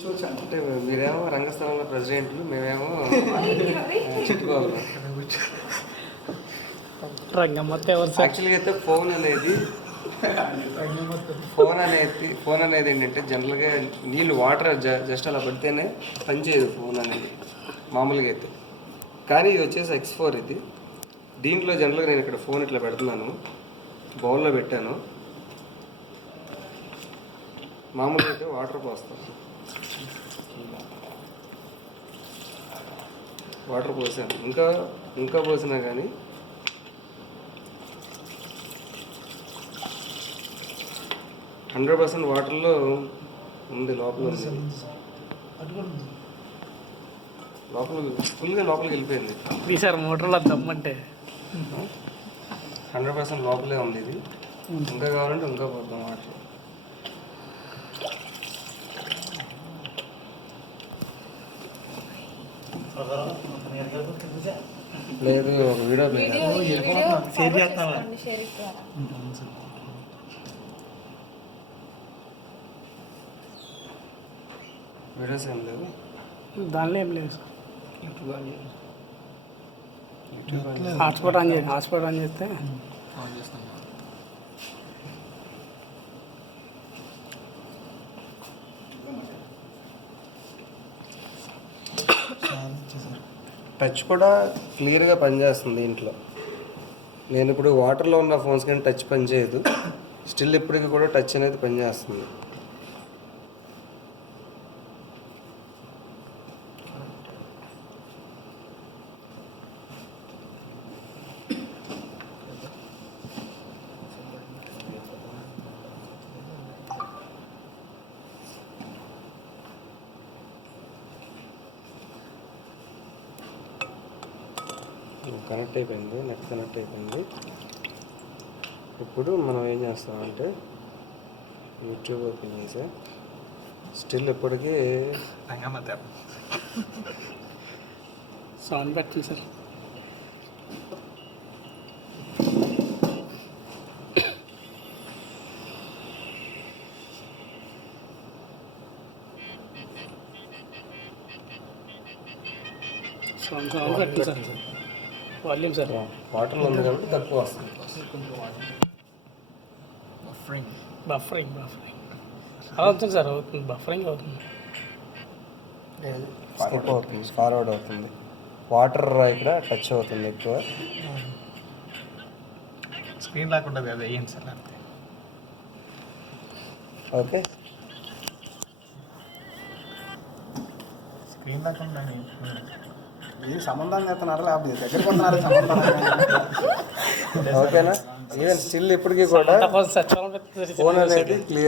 అంటే మీరేమో రంగస్థలంలో ప్రెసిడెంట్లు, మేమేమో చిట్టుకోవాలి. యాక్చువల్గా అయితే ఫోన్ అనేది ఏంటంటే జనరల్గా నీళ్ళు వాటర్ జస్ట్ అలా పడితేనే పనిచేయదు ఫోన్ అనేది మామూలుగా అయితే. కానీ ఇది వచ్చేసి X4 ఇది. దీంట్లో జనరల్గా నేను ఇక్కడ ఫోన్ ఇట్లా పెడుతున్నాను, బౌల్లో పెట్టాను. మామూలుగా అయితే వాటర్ పోస్తాను, వాటర్ పోసాను, ఇంకా పోసినా కానీ 100% వాటర్లో ఉంది. లోపల ఫుల్గా లోపలికి వెళ్ళిపోయింది. ఈసారి మోటార్లో దమ్మంటే 100% లోపలే ఉంది ఇది. ఇంకా కావాలంటే ఇంకా పోద్దాం వాటర్. లేదు ఒక వీడియో వీడియోస్ ఏం లేవు దానిలో ఏం లేదు సార్. హాట్స్పాట్ ఆన్ చేస్తే టచ్ కూడా క్లియర్గా పనిచేస్తుంది దీంట్లో. నేను ఇప్పుడు వాటర్లో ఉన్న ఫోన్స్ కానీ టచ్ పనిచేయదు, స్టిల్ ఇప్పటికీ కూడా టచ్ అనేది పనిచేస్తుంది. కనెక్ట్ అయిపోయింది, నెట్ కనెక్ట్ అయిపోయింది. ఇప్పుడు మనం ఏం చేస్తామంటే యూట్యూబ్ ఓపెన్ చేసా, స్టిల్ ఇప్పటికీ సౌండ్ పెట్టండి సార్. సౌండ్ పెట్టండి సార్. Volume sir. వాటర్లో ఉంది కాబట్టి తక్కువ వస్తుంది. బఫరింగ్ అలా అవుతుంది సార్. అవుతుంది, బఫరింగ్ అవుతుంది, స్కిప్ అవుతుంది, ఫార్వర్డ్ అవుతుంది. వాటర్ ఇక్కడ టచ్ అవుతుంది ఎక్కువ. స్క్రీన్ లేకుండా అది వేయండి సార్. అంతే. ఓకే, స్క్రీన్ లేకుండా ఇది సంబంధం చేస్తున్నారు, లేకపోతే దగ్గర కొంటున్నారు సంబంధం. ఓకేనా? ఈవెన్ స్టిల్ ఇప్పటికీ కూడా ఫోన్ అనేది క్లియర్.